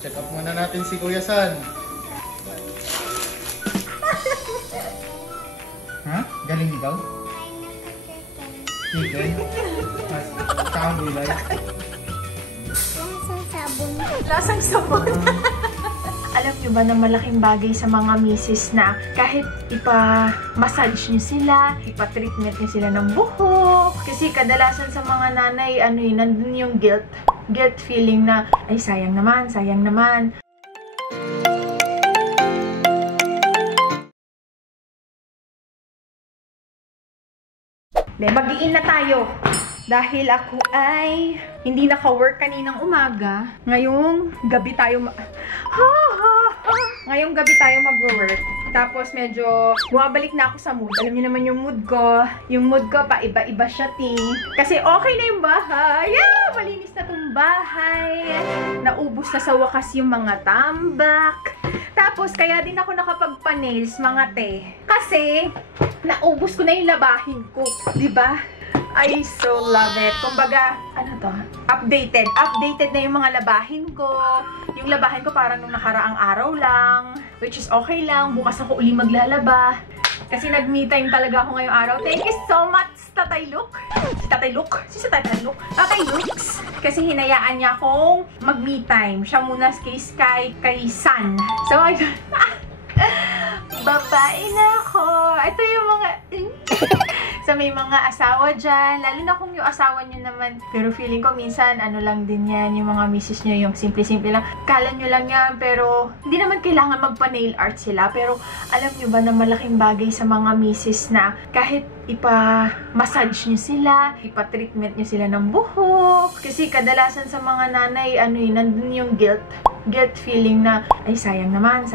Check up muna natin si Kuya San. Ha? Galing ikaw? Chicken? Saan gulay? Lasang sabon. Lasang sabon. Alam nyo ba na malaking bagay sa mga misis na kahit ipa-massage nyo sila, ipa-treatment nyo sila ng buhok. Kasi kadalasan sa mga nanay, nandun yung guilt feeling na, ay sayang naman, sayang naman. Mag-iin na tayo. Dahil ako ay hindi naka-work kaninang umaga. Ngayong gabi tayo ngayong gabi tayo mag-work. Tapos medyo bumabalik na ako sa mood. Alam niyo naman yung mood ko. Yung mood ko pa iba-iba siya, Kasi okay na yung bahay. Yeah! Malinis na tong bahay. Naubos na sa wakas yung mga tambak. Tapos kaya din ako nakapagpa-nails, mga Kasi naubos ko na yung labahin ko. Diba? I so love it. Kumbaga, updated. Updated na yung mga labahin ko. Yung labahin ko parang nung nakaraang araw lang. Which is okay lang. Bukas ako uli maglalaba. Kasi nag-me time talaga ako ngayong araw. Thank you so much, Tatay Luke. Tatay Luke? Si Tatay Luke? Tatay Lukes. Kasi hinayaan niya akong mag-me time. Siya muna kay Sky, kay San. So, babae na ako. Ito yung mga... So, may mga asawa dyan. Lalo na kung yung asawa nyo naman. Pero feeling ko minsan, lang din yan. Yung mga misis nyo, yung simple-simple lang. Kala nyo lang yan. Pero, hindi naman kailangan magpa-nail art sila. Pero, alam nyo ba na malaking bagay sa mga misis na kahit ipa-massage nyo sila, ipa-treatment nyo sila ng buhok. Kasi kadalasan sa mga nanay, nandun yung guilt feeling na, ay sayang naman,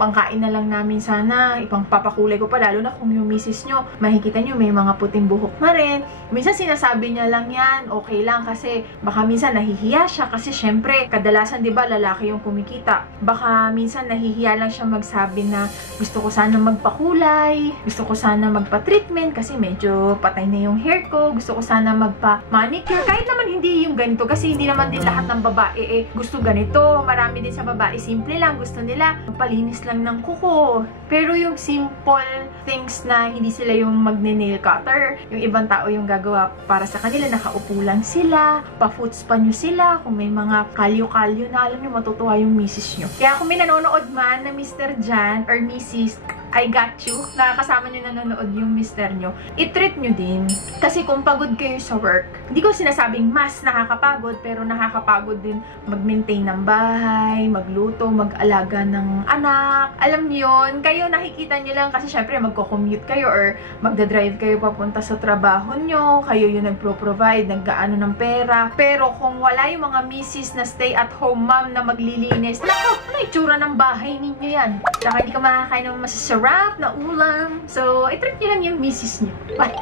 pangkain na lang namin sana, ipang papakulay ko pa, lalo na kung yung misis nyo, makikita nyo may mga puting buhok na rin. Minsan sinasabi niya lang yan, okay lang, kasi baka minsan nahihiya siya, kasi syempre, kadalasan diba lalaki yung kumikita, baka minsan nahihiya lang siya magsabi na gusto ko sana magpakulay, gusto ko sana magpa-treatment, kasi medyo patay na yung hair ko, gusto ko sana magpa-manicure, kahit naman hindi yung ganito, kasi hindi naman din lahat ng babae gusto ganito. Marami din sa babae, simple lang. Gusto nila magpalinis lang ng kuko. Pero yung simple things na hindi sila yung magne-nail cutter, yung ibang tao yung gagawa para sa kanila, nakaupo lang sila, pa-foots pa nyo sila, kung may mga kalyo-kalyo na, alam nyo, matutuwa yung misis nyo. Kaya kung may nanonood man na Mr. Jan or Mrs. I got you, nakakasama nyo nanonood yung mister nyo, i-treat nyo din. Kasi kung pagod kayo sa work, hindi ko sinasabing mas nakakapagod, pero nakakapagod din mag-maintain ng bahay, magluto, mag-alaga ng anak. Alam nyo yun, kayo nakikita nyo lang kasi syempre magko-commute kayo or magdadrive kayo papunta sa trabaho nyo, kayo yung nagpro-provide, naggaano ng pera. Pero kung wala yung mga misis na stay-at-home mom na maglilinis, nako, ano itsura ng bahay ninyo yan? Saka hindi ka makakain ng masasarap na ulam. So, i-treat nyo lang yung misis nyo. Bye!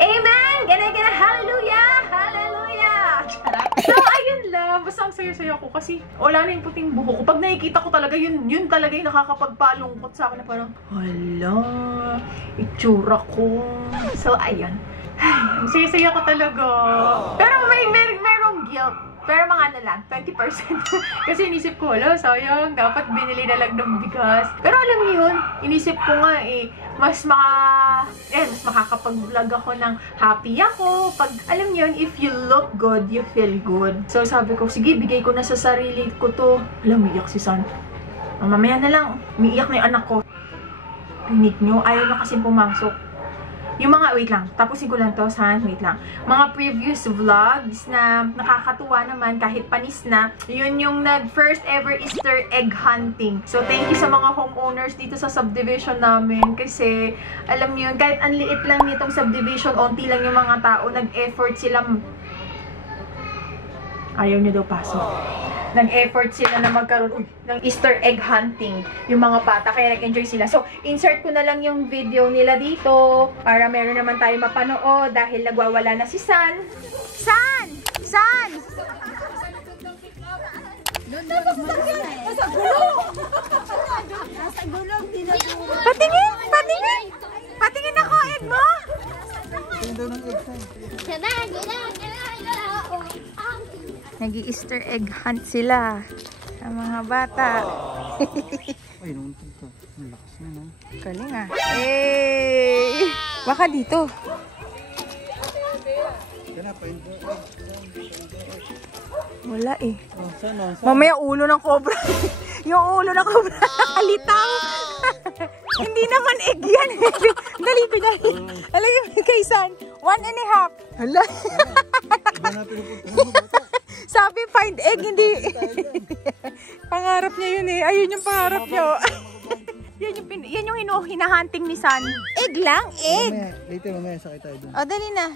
Amen! Gana-gana! Hallelujah! Hallelujah! So, ayun lang. Basta ang saya-saya ko kasi wala na yung puting buhok ko. Pag nakikita ko talaga, yun talaga yung nakakapagpalungkot sa akin na parang, hala, itsura ko. So, ayun. Ang saya-saya ko talaga. Pero merong guilt. Pero mga lang, 20%. Kasi inisip ko, wala, sayang, dapat binili na lang ng bigas. Pero alam niyo yun, inisip ko nga mas makakapag-vlog ako ng happy ako. Pag, alam niyo yun, if you look good, you feel good. So sabi ko, sige, bigay ko na sa sarili ko to. Alam, umiyak si San. Mamaya na lang, umiiyak na yung anak ko. Rinig nyo, ayaw na kasi pumasok. Yung mga, wait lang, tapusin ko lang to, San, wait lang. Mga previous vlogs na nakakatuwa naman kahit panis na, yun yung first ever Easter egg hunting. So, thank you sa mga homeowners dito sa subdivision namin kasi, alam niyo yun, kahit ang liit lang nitong subdivision, onti lang yung mga tao, nag-effort sila. Ayaw niyo daw pasok. Nag-effort sila na magkaroon ng Easter egg hunting yung mga bata, kaya nag-enjoy sila. So, insert ko na lang yung video nila dito para meron naman tayo mapanood dahil nagwawala na si San. San! San! Nasa gulong! Nasa gulong! Patingin! Patingin! Patingin ako, egg mo! Nag-i-Easter egg hunt sila. Ang mga bata. Ay, nuntog ka. Ang lakas na, no? Galing ah. Eh! Baka dito. Wala eh. Saan? Mamaya ulo ng cobra. Yung ulo ng cobra. Alitang. Hindi naman egg yan. Dali ko dali. Alam yung kay San. 1.5. Hala. Sabi find egg. Hindi. Pangarap niya yun eh. Ayun yung pangarap niya. Yan yung hinahunting ni San. Egg lang. Egg. Mamaya sakay tayo dun. O, dali na.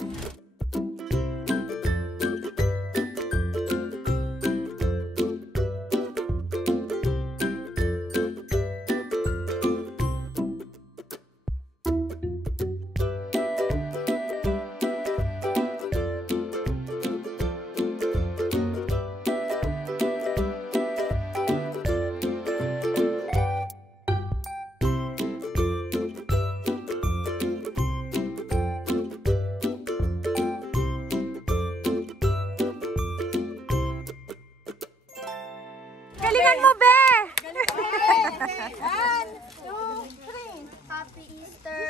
Galingan mo, be! 1, 2, 3. Happy Easter!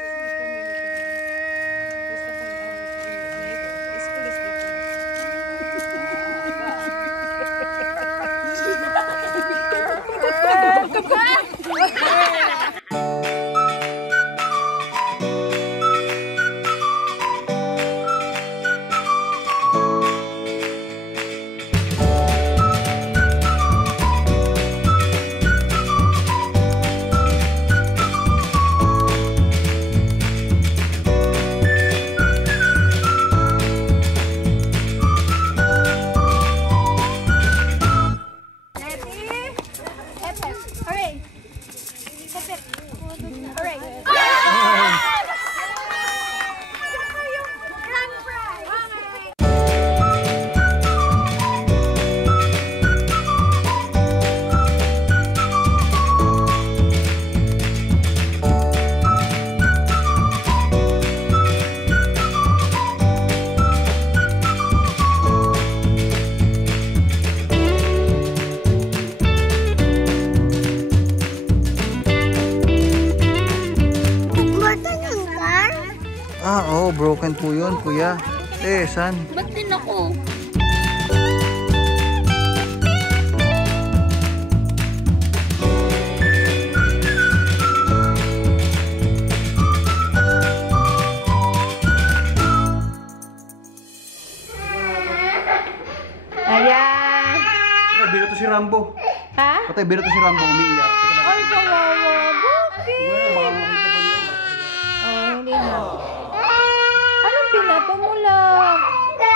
Oo, broken po yun, kuya. San? Ba't din ako? Ayan. Patay, biro to si Rambo. Ha? Patay, biro to si Rambo. Umiiyak. Ay, kawawa. Bakit? Baka makita pa niya. Oh, hindi na. Anong pinato mo lang? Wala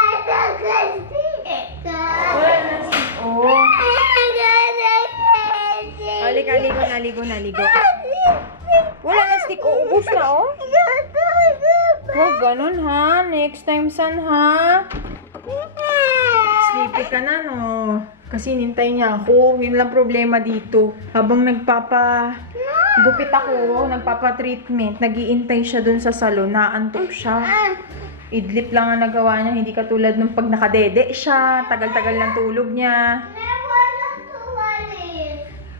na si... Oh. Aligo na. Wala na stick. Uubos na, oh. Huwag ganun, ha? Next time, San, ha? Sleepy ka na, no? Kasi nintay niya ako. Yun lang problema dito. Habang gupit ako, nagpapa-treatment, nag-iintay siya dun sa salon, naantok siya. Idlip lang ang nagawa niya, hindi katulad nung pag nakadede siya, tagal-tagal lang tulog niya.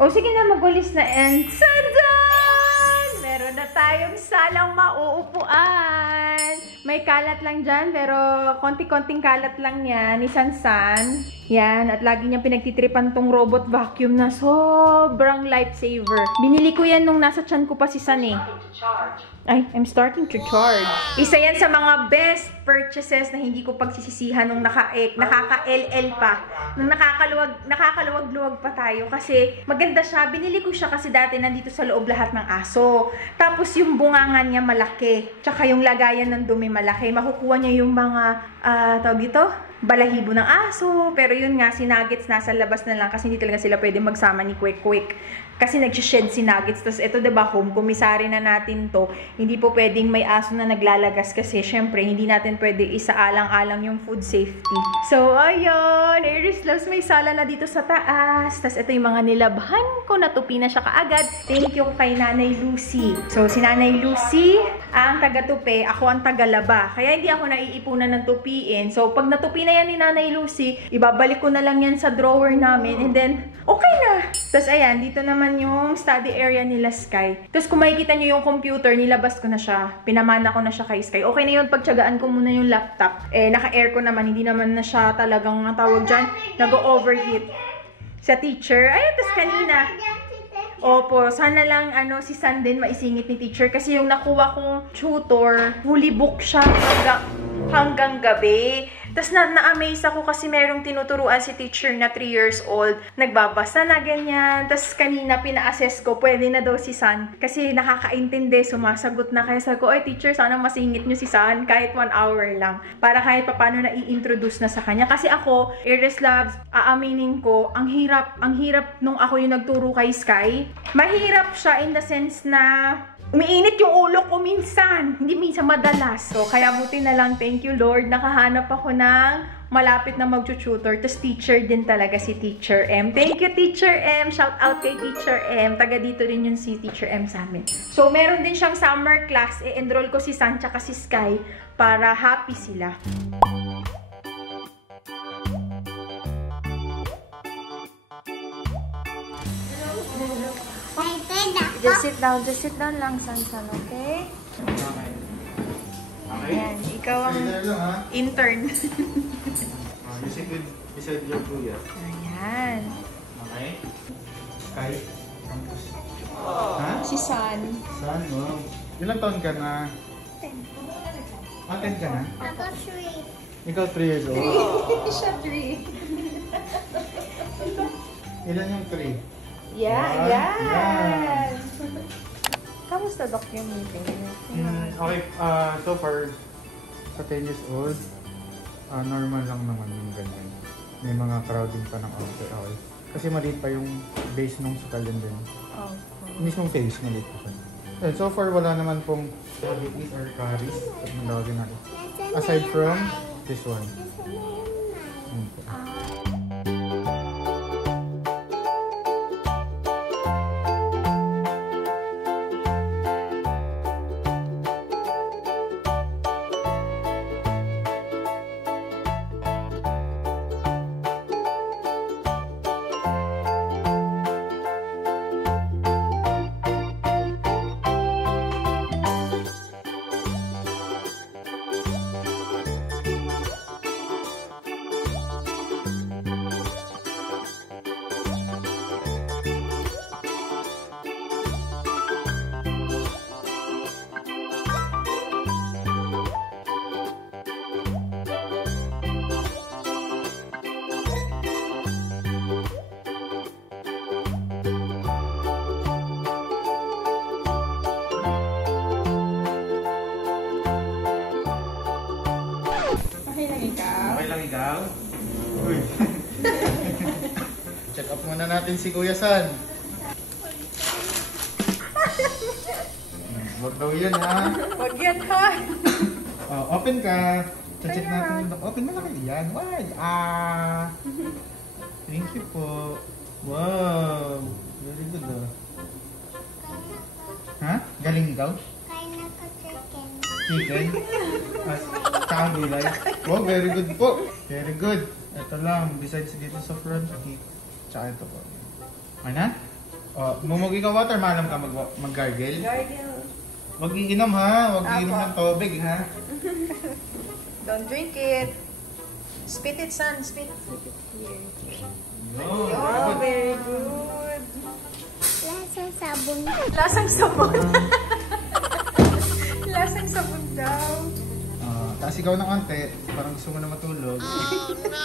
O sige na, magwalis na, and sadan! Meron na tayong salang mauupuan. May kalat lang dyan, pero konti-konting kalat lang yan ni Sansan. Yan, at lagi niyang pinagtitripan tong robot vacuum na sobrang lifesaver. Binili ko yan nung nasa tiyan ko pa si San eh. Ay, I'm starting to charge. Isa yan sa mga best purchases na hindi ko pagsisisihan nung nakaka-LL pa. Nung nakakaluwag-luwag pa tayo. Kasi maganda siya. Binili ko siya kasi dati nandito sa loob lahat ng aso. Tapos yung bungangan niya malaki. Tsaka yung lagayan ng dumi malaki. Makukuha niya yung mga, tawag dito? Balahibo ng aso. Pero yun nga, si Nuggets nasa labas na lang kasi hindi talaga sila pwede magsama ni Quick. Kasi nag-shed si Nuggets. Tapos ito, diba, home commissary na natin to. Hindi po pwedeng may aso na naglalagas kasi syempre, hindi natin pwede isaalang-alang yung food safety. So, ayun. Aries Loves, may sala na dito sa taas. Tapos ito yung mga nilabhan ko. Natupi na siya kaagad. Thank you kay Nanay Lucy. So, si Nanay Lucy, ang taga-tupi. Ako ang taga-laba. Kaya hindi ako naiipunan ng tupiin. So, pag natupi na yan ni Nanay Lucy, ibabalik ko na lang yan sa drawer namin. And then, okay na. Tapos ayan, dito naman yung study area nila Sky. Tapos kung makikita nyo yung computer, nilabas ko na siya. Pinamana ko na siya kay Sky. Okay na yun, pagtsagaan ko muna yung laptop. Naka-aircon naman, hindi naman na siya talagang ang tawag dyan, nag-overheat. Sa teacher, ayun, tapos kanina. Opo, sana lang si San din maisingit ni teacher kasi yung nakuha kong tutor, fully book siya hanggang gabi. Tapos na-amaze ako kasi merong tinuturuan si teacher na 3 years old. Nagbabasa na ganyan. Tapos kanina pina-assess ko, pwede na daw si San. Kasi nakakaintindi, sumasagot na. Kaya sabi ko, ay teacher, sana masingit nyo si San kahit 1 hour lang. Para kahit paano na i-introduce na sa kanya. Kasi ako, Iris Labs, aaminin ko, ang hirap nung ako yung nagturo kay Sky. Mahirap siya in the sense na umiinit yung ulo ko minsan. Hindi minsan, madalas. So, kaya buti na lang, thank you Lord, nakahanap ako ng malapit na mag-tutor. Tapos teacher din talaga si Teacher M. Thank you, Teacher M. Shout out kay Teacher M. Taga dito din yung si Teacher M sa amin. So, meron din siyang summer class. I-enroll ko si San tsaka si Sky para happy sila. Just sit down lang, San, okay? Okay. Ayan, ikaw ang intern. You sit beside your kuya. Ayan. Okay. Sky. Campus. Ha? Si San. Saan mo? Ilang taon ka na? 10. 10 ka na? Ako 3. Ikaw 3 years old? Siya 3. Ilan yung 3? Yeah, Yan. yan. Kamusta, Doc, yung meeting? Okay, so far, sa 10 years old, normal lang naman yung ganyan. May mga crowding pa ng outside. Okay. Kasi maliit pa yung base nung sukalyan din. Oh. Mismong face, maliit pa siya. And so far, wala naman pong diabetes or caries. Natin. Aside from this one. Okay lang ikaw? Uy. Check up muna natin si Kuya San. Huwag daw yan ha. Wag yan, ha? Open ka. Check natin yung open mo lang yan. Why? Thank you po. Wow. Very good Ha? Galing ikaw? Kain ako chicken. Chicken? Tsaka gulay? Wow, very good po. Very good. Ito lang, besides dito sa front teeth. Tsaka ito po. Okay na? Mumugi ka water, maalam ka mag-gargle? Gargle. Huwag iinom ha, huwag iinom ng tubig ha. Don't drink it. Spit it, San. Spit it here. No, Oh, very good. Lasang sabon. Lasang sabon. Lasang sabon daw. Taas ikaw ng konti, parang gusto mo na matulog. Oh no!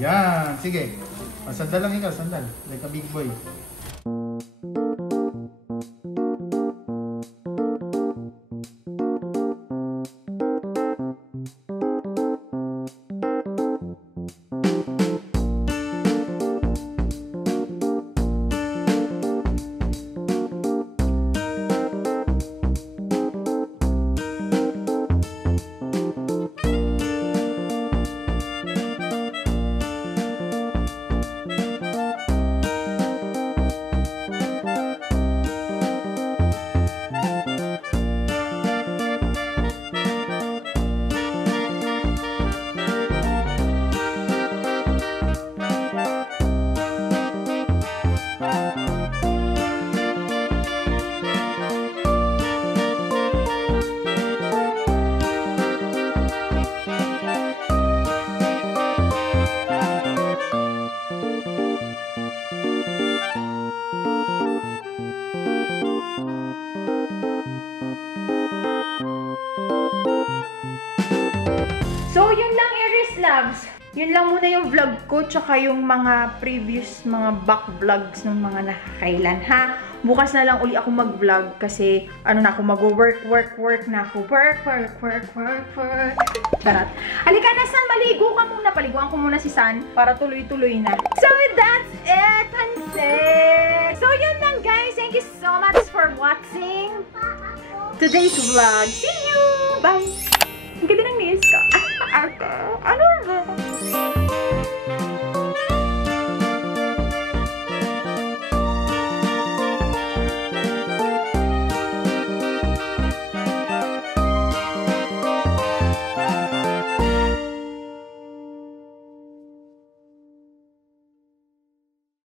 Ayan, sige. Sandal lang ikaw, sandal. Like a big boy. Yun lang muna yung vlog ko, tsaka yung mga previous mga back vlogs ng mga nakakailan, ha? Bukas na lang uli ako mag-vlog kasi ano na ako, mag-work na ako. Work. Tarat. Halika na, San, maligo ka muna. Paliguan ko muna si San para tuloy-tuloy na. So, that's it, Hanse! So, yun lang, guys. Thank you so much for watching today's vlog. See you! Bye! Ang ganda ng nails ko. Ano ba?